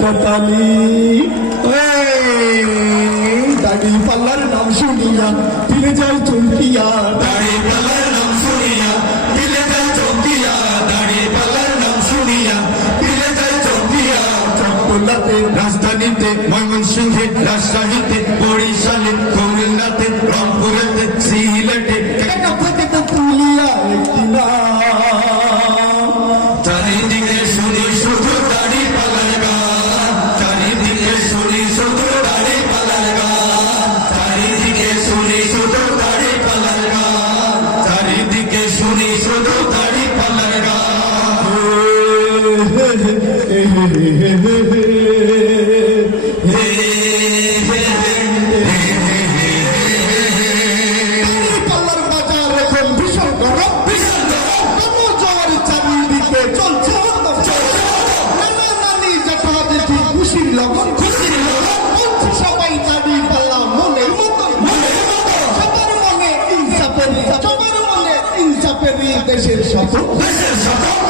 কথালি দাড়ি পাল্লার নাম শুনিয়া ফিরে যাও চমকিয়া দাড়ি পাল্লার নাম শুনিয়া ফিরে যাও চমকিয়া দাড়ি পাল্লার নাম শুনিয়া ফিরে যাও চমকিয়া চম্পলাতে রাজধানীতে ময়মনসিংহে রাজশাহীতে বরিশালে দেশের শপথ দেশের শপথ